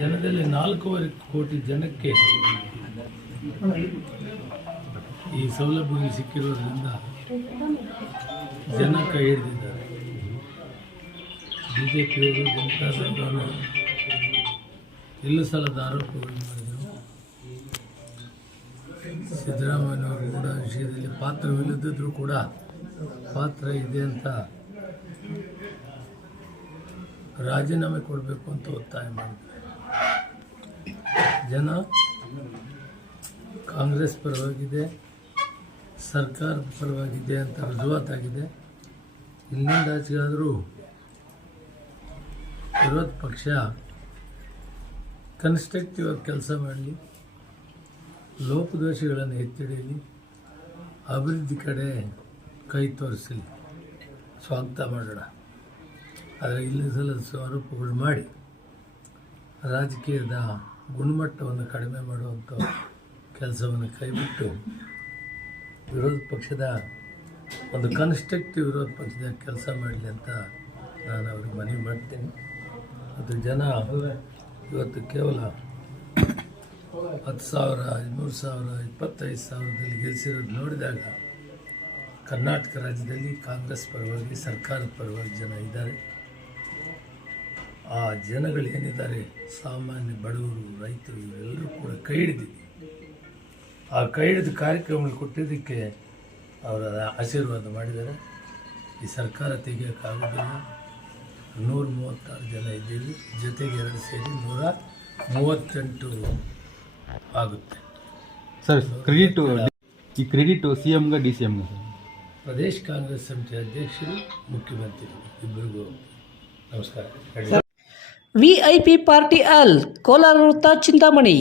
ಜನದಲ್ಲಿ ನಾಲ್ಕೂವರೆ ಕೋಟಿ ಜನಕ್ಕೆ ಈ ಸೌಲಭ್ಯ ಸಿಕ್ಕಿರೋದ್ರಿಂದ ಜನ ಕೈ ಹಿಡಿದಿದ್ದಾರೆ. ಬಿ ಜೆ ಜನತಾ ಸರ್ಕಾರ ಎಲ್ಲೂ ಸಲದ ಆರೋಪಗಳು ಮಾಡಿದರು. ಸಿದ್ದರಾಮಯ್ಯನವರು ಕೂಡ ವಿಷಯದಲ್ಲಿ ಪಾತ್ರವಿಲ್ಲದಿದ್ದರೂ ಕೂಡ ಪಾತ್ರ ಇದೆ ಅಂತ ರಾಜೀನಾಮೆ ಕೊಡಬೇಕು ಅಂತ ಒತ್ತಾಯ ಮಾಡಿದ್ದಾರೆ ಜನ ಕಾಂಗ್ರೆಸ್ ಪರವಾಗಿದೆ ಸರ್ಕಾರದ ಪರವಾಗಿದೆ ಅಂತ ರುಜುವಾತಾಗಿದೆ ಇಲ್ಲಿಂದ ಆಚೆಗಾದರೂ ವಿರೋಧ ಪಕ್ಷ ಕನ್ಸ್ಟ್ರಕ್ಟಿವ್ ಆಗಿ ಕೆಲಸ ಮಾಡಲಿ, ಲೋಪದೋಷಗಳನ್ನು ಎತ್ತಿಡಿಯಲಿ ಅಭಿವೃದ್ಧಿ ಕಡೆ ಕೈ ತೋರಿಸಿಲ್ಲ ಸ್ವಾಗತ ಮಾಡೋಣ. ಆದರೆ ಇಲ್ಲಿ ಸಲ ಸ್ವರೂಪಗಳು ಮಾಡಿ. ರಾಜಕೀಯದ ಗುಣಮಟ್ಟವನ್ನು ಕಡಿಮೆ ಮಾಡುವಂಥ ಕೆಲಸವನ್ನು ಕೈಬಿಟ್ಟು ವಿರೋಧ ಪಕ್ಷದ ಒಂದು ಕನ್ಸ್ಟ್ರಕ್ಟಿವ್ ವಿರೋಧ ಪಕ್ಷದ ಕೆಲಸ ಮಾಡಲಿ ಅಂತ ನಾನು ಅವ್ರಿಗೆ ಮನವಿ ಮಾಡ್ತೀನಿ. ಮತ್ತು ಜನ ಇವತ್ತು ಕೇವಲ ಹತ್ತು ಸಾವಿರ ಹದಿಮೂರು ಸಾವಿರ, ಇಪ್ಪತ್ತೈದು ಸಾವಿರದಲ್ಲಿ ಗೆಲ್ಲಿಸಿರೋದು ನೋಡಿದಾಗ ಕರ್ನಾಟಕ ರಾಜ್ಯದಲ್ಲಿ ಕಾಂಗ್ರೆಸ್ ಪರವಾಗಿ ಸರ್ಕಾರದ ಪರವಾಗಿ ಜನ ಇದ್ದಾರೆ. ಆ ಜನಗಳು ಏನಿದ್ದಾರೆ? ಸಾಮಾನ್ಯ ಬಡವರು, ರೈತರು, ಇವರೆಲ್ಲರೂ ಕೂಡ ಕೈ ಹಿಡಿದಿದೆ. ಆ ಕೈ ಹಿಡಿದು ಕಾರ್ಯಕ್ರಮಗಳು ಕೊಟ್ಟಿದ್ದಕ್ಕೆ ಅವರ ಆಶೀರ್ವಾದ ಮಾಡಿದ್ದಾರೆ. ಈ ಸರ್ಕಾರ ತೆಗಿಯೋಕ್ಕಾಗೋದಿಲ್ಲ. ನೂರ ಮೂವತ್ತಾರು ಜನ ಇದ್ದೀವಿ. ಜೊತೆಗೆ ಎರಡು ಸೇರಿ ನೂರ ಮೂವತ್ತೆಂಟು ಆಗುತ್ತೆ. ಸರ್, ಕ್ರೆಡಿಟ್, ಈ ಕ್ರೆಡಿಟ್ ಸಿ ಎಮ್ಗೆ ಡಿ ಸಿ ಎಮ್ಗೆ ಪ್ರದೇಶ್ ಕಾಂಗ್ರೆಸ್ ಸಮಿತಿ ಅಧ್ಯಕ್ಷರು ಮುಖ್ಯಮಂತ್ರಿಗಳು ಇಬ್ಬರಿಗೂ ನಮಸ್ಕಾರ. ವಿಐಪಿ ಪಾರ್ಟಿ ಅಲ್ ಕೋಲಾರ ವೃತ್ತ ಚಿಂತಾಮಣಿ.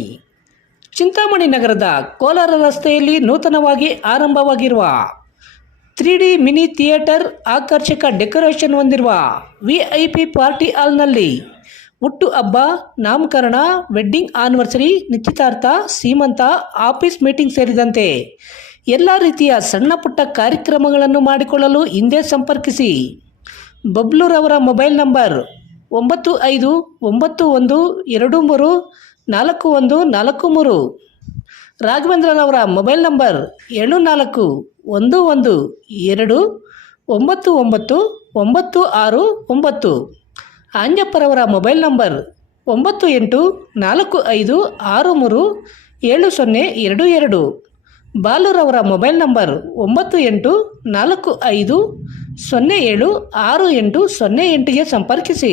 ಚಿಂತಾಮಣಿ ನಗರದ ಕೋಲಾರ ರಸ್ತೆಯಲ್ಲಿ ನೂತನವಾಗಿ ಆರಂಭವಾಗಿರುವ ತ್ರೀ ಡಿ ಮಿನಿ ಥಿಯೇಟರ್ ಆಕರ್ಷಕ ಡೆಕೋರೇಷನ್ ಹೊಂದಿರುವ ವಿಐಪಿ ಪಾರ್ಟಿ ಹಾಲ್ನಲ್ಲಿ ಹುಟ್ಟು ಹಬ್ಬ, ನಾಮಕರಣ, ವೆಡ್ಡಿಂಗ್ ಆನಿವರ್ಸರಿ, ನಿಶ್ಚಿತಾರ್ಥ, ಸೀಮಂತ, ಆಫೀಸ್ ಮೀಟಿಂಗ್ ಸೇರಿದಂತೆ ಎಲ್ಲ ರೀತಿಯ ಸಣ್ಣ ಪುಟ್ಟ ಕಾರ್ಯಕ್ರಮಗಳನ್ನು ಮಾಡಿಕೊಳ್ಳಲು ಹಿಂದೆ ಸಂಪರ್ಕಿಸಿ. ಬಬ್ಲೂರವರ ಮೊಬೈಲ್ ನಂಬರ್ ಒಂಬತ್ತು ಐದು, ಒಂಬತ್ತು ಒಂದು, ಎರಡು ಮೂರು, ನಾಲ್ಕು ಒಂದು, ನಾಲ್ಕು ಮೂರು. ರಾಘವೇಂದ್ರನವರ ಮೊಬೈಲ್ ನಂಬರ್ ಏಳು ನಾಲ್ಕು, ಒಂದು ಒಂದು, ಎರಡು, ಒಂಬತ್ತು ಒಂಬತ್ತು ಒಂಬತ್ತು, ಆರು, ಒಂಬತ್ತು. ಆಂಜಪ್ಪರವರ ಮೊಬೈಲ್ ನಂಬರ್ ಒಂಬತ್ತು ಎಂಟು ನಾಲ್ಕು ಐದು ಆರು ಮೂರು ಏಳು ಸೊನ್ನೆ ಎರಡು ಎರಡು. ಬಾಲುರವರ ಮೊಬೈಲ್ ನಂಬರ್ ಒಂಬತ್ತು ಎಂಟು ನಾಲ್ಕು ಐದು ಸೊನ್ನೆ ಏಳು ಆರು ಎಂಟು ಸೊನ್ನೆ ಎಂಟಿಗೆ ಸಂಪರ್ಕಿಸಿ.